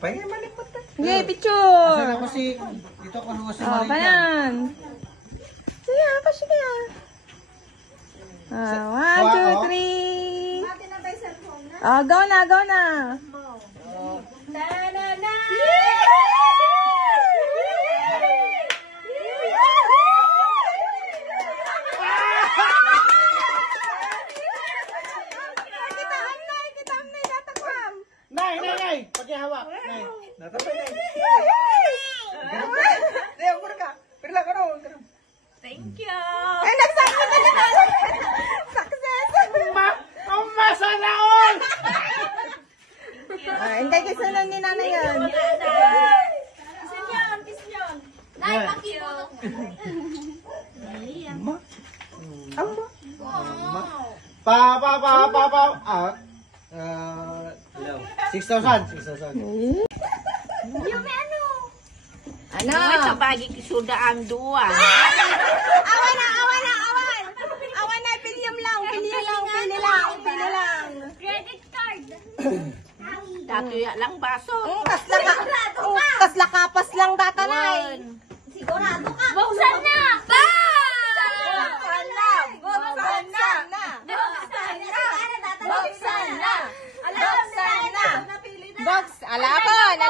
Pahinga malikot na. Sige, picture. Asan ako si... Dito ako nung si Oh, Malikot. payan. Sige, apa sige. One, two, three. Oh, go na, go na. Nay! Pagkihawak. Nay. Natapay, Nay. Nay, umur ka. Pirla ka ron. Thank you. Ay, nagsakit na na. Success. Sana all! Hindi, kasi na ni nanay yan. Kiss nyon. Nay, pakipot. Pa. 6,000. Yung may ano? Ano? May kabagi kisuda ang duwa. Awan na. Awan na, pili lang. Credit card. Dato ya lang baso. Kasla kapas lang tatanay. Sigurado ka. Buksan na. Box, alakon na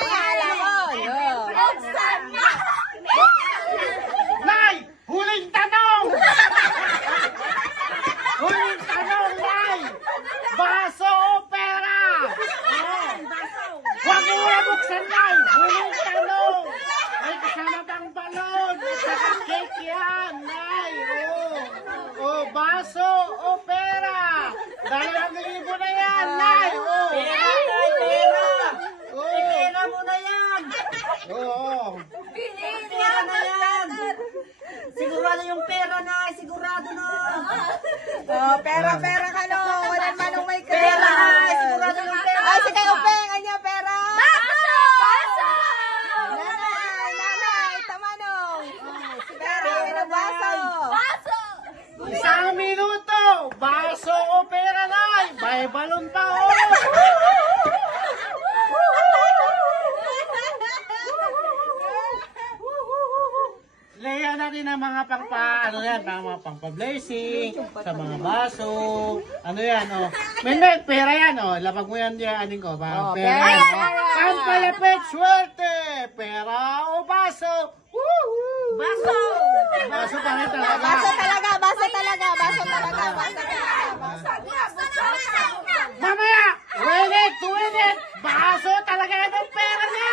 yan, alakon. Nay! Huling tanong! Nay! Baso o pera? Huwag mo na buksan, Nay! Huling tanong! May kasama bang balon? May saka cake yan, Nay! Baso o pera? 2,000 na yan, Nay! Pera mo na yan! Oo! Pera na yan. Sigurado yung pera na. Sigurado na. Oh, pera ka no. Wala manong may Pera na. Sigurado yung pera. Ay, si kayo peng, anya pera. Baso! Nanay, tamanong. Pera, may baso. Baso! 1 minuto! Baso o pera, Nay? May balon pa, Layan natin ang mga mga pangpa-blessing, sa mga baso. Ano yan, May pera yan, Lapag mo yan dyan, aning ko. Pera yan, Pampalapit, swerte! Pera o baso? Baso! Baso pa rin talaga. Baso talaga. Mamaya! Win it! Baso talaga yan ang pera niya!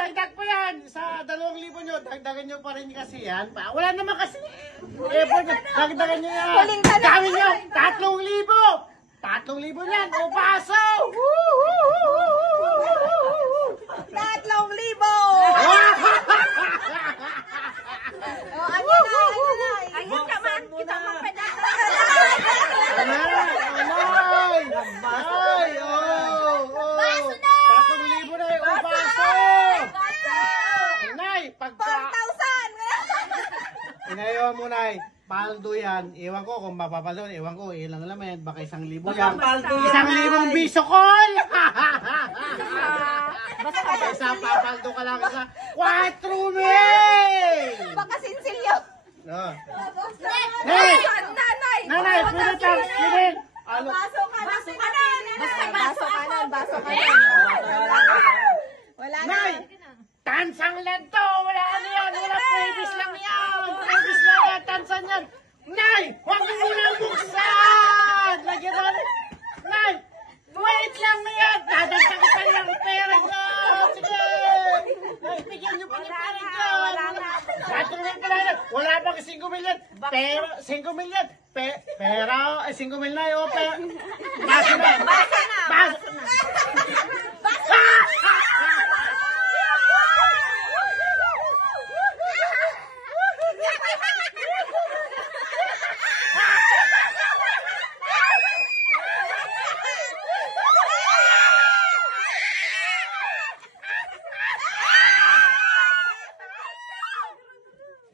Dagdag po yan. Sa 2,000 nyo, dagdagan nyo pa rin kasi yan. Wala naman kasi. Dagdagan nyo yan. Huling tanong. Gawin nyo, 3,000. 3,000 yan. O baso! 3,000. Ano na? Ayun ka man. Kita mo pedata. Ay! Baso na! 3,000 na yung baso! Nay, 4,000. inayawan mo, Nay. Paldo yan. Ewan ko kung mapapaldo. Ewan ko, ilang naman. Baka 1,000 yan. 1,000 bisokol! Basta papaldo ka lang sa 4 mil! Baka sinsilyo. Hey! Nanay. Nanay, pwede tayo. Pwede. Ano? Baso kanan. Wala na. Nay! Tansang lento! Wala ano yan! Wala previs lang yan! Previs lang yan! Tansan yan! Nay! Huwag mo munang buksan! Lagyan mo na! Nay! Wait lang yan! Dadagdag ko pa lang pera ko! Sige! Nay, bigyan niyo pa niyo pera ko! Patulong pa lang yan! Wala pang 5 milyon! Pero, 5 milyon! Pera, 5 milyon na yun! Baso na! Baso na!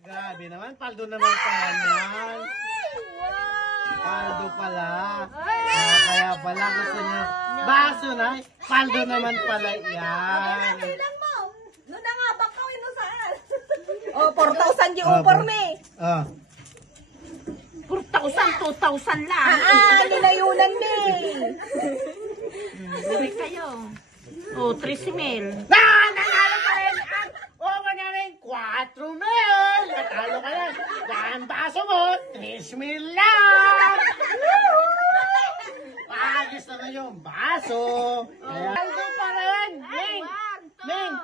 God. Grabe naman, paldo naman pala yan. Paldo pala. Kaya pala gusto niya. Baso na, paldo naman pala yan. Noon na nga, baka ino saan? Oh, 4,000 yung for me. 4,000, 2,000 lang. Nilayunan me. Bili kayo. Oh, 3,000. Nanalo ka rin! Oo na rin, 4 mil! Natalo ka rin! Ang baso mo, 3 mil lang! Gusto na yung baso! Paldo pa rin! Ming! Ming!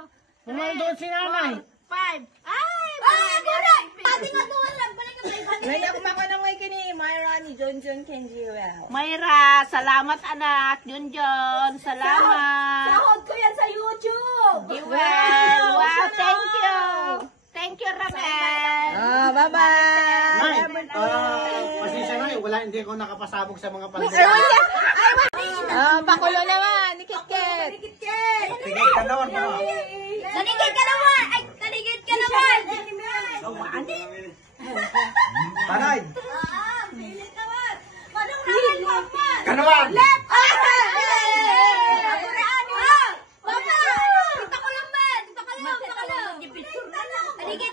Pumaldoon si nanay! 5. Ay, buray! Pati nga doon lang. Balik ka tayo. Ngayon ako na may kini Myra ni John Kenji well. Mayra, salamat anak. Junjun, salamat. Sahod ko yan sa YouTube. Jewel, wow, thank you. Thank you, Ramel. Bye-bye. Nay! Pasensya na wala, hindi ako nakapasabog sa mga paldo. Pakulo naman ni Kitkit. Tigay ka naman ba? Tanigid ka naman. Ay, tanigid ka naman. Panay! Pilit naman. Manong naman, Papa. Kanawan! Left! Papa! Kita ko lang ba? Kita ko lang. Tanigid.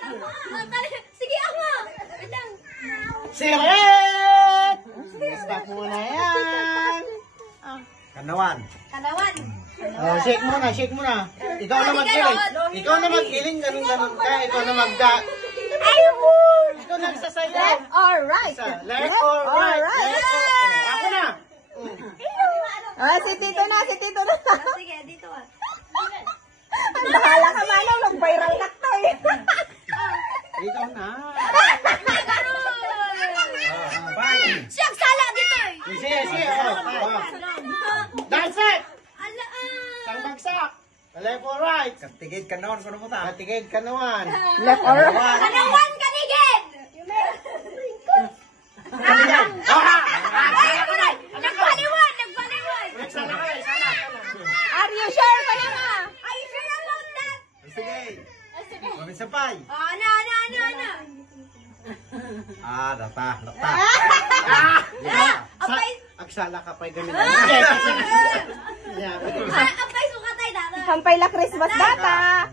Sige, ama. Wait lang. Siret! Stop muna yan! Kanawan! Kanawan. Oh, shake muna, shake muna. Ikaw na mag-iling. Ikaw na mag-iling, ganun-ganun ka. Ikaw na magda. Ikaw nagsasaya. Left or right? Left or right? Alright. Ako na. Si Tito na. Sige, dito ah. Bahala ka manong, nag-viral na to eh. Ikaw na. Siyang sala dito eh. Sige. That's it. Ala Isang bagsak. Left or right? Katigid ka naman, kuno mo ta. Katigid ka naman. Left or right? Kanawan kanigid! Nagpaliwan! Nagsalakay, sana. Are you sure ka na nga? Are you sure about that? Sige. Mamisapay. Ano? Data. Agsala ka pa'y ganun. Apay sukatay data. Hampay la Christmas data.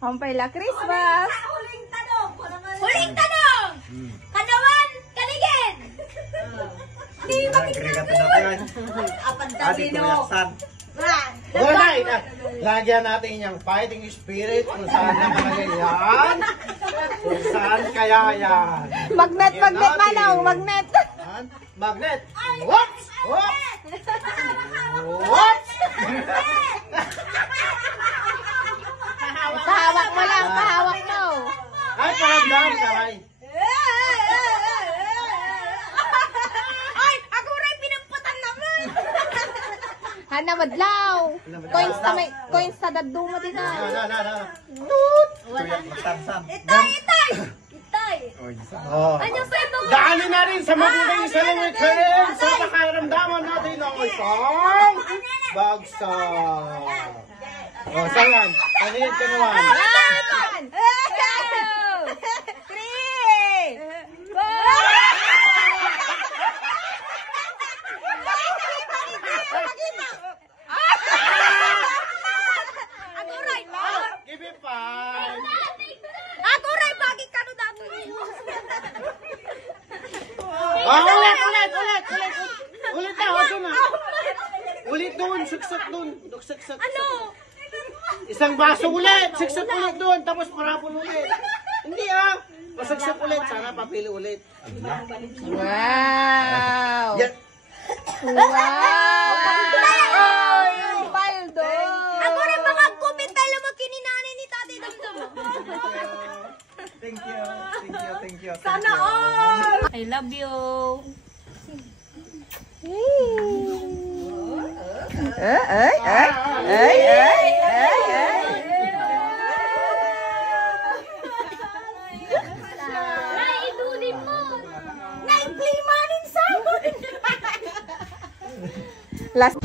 Hampay la Christmas. Huling tanong! Kanawan kanigid! Nagkrigat na tayo. Adi ko yaksan. Gulay! Lagyan natin yung fighting spirit kung saan nakalagay yan. Kung saan kaya yan. Magnet manong, magnet. Yan. Magnet. Whoops! Whoops! Pahawak mo lang, pahawak mo. Ay, paramdam ka, ay. Ay! Ako rin pinampatan naman! Hana madlaw. Coins sa daddo mo din No. Tuyak magtansan. Itay! Oh. Ano sa ibang... Daanin na rin sa mabuting salawikarin sa pakaramdaman natin ng isang bagsak. Oh, sayan. Kanilid ka naman. 1, 2, 3, 4. Ako rin! Give it 5. Ako rin! Bakit ka no dato? Ulit. Ulit na, doon na. Ulit doon, suksak doon. Suksak. Ano? Isang baso ulit, suksak ulit doon, tapos parapol ulit. Hindi pasagsak ulit, sana papili ulit. Wow. Yan. Wow. Yung paldo. Ako rin mga kumitay lang makininanay ni Tatay Damdam. Thank you. Sana all! I love you. Naidulin mo! Naiplimanin sa akin! Last